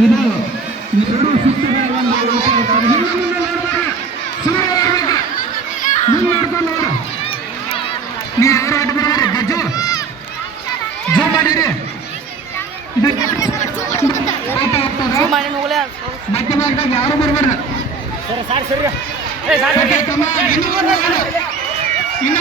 ಇದು ಎರಡು ಸುತ್ತುಗಳ ನೋಡ್ಕೊಂಡು ನೀವು ಯಾರು ಆಟ ಬರೋರಿ ಗಜ್ಜು ಜೋ ಮಾಡಿರಿ ಮತ್ತೆ ಮಾಡಿದಾಗ ಯಾರು ಬರ್ಬಾರ್ದು ಇನ್ನೂ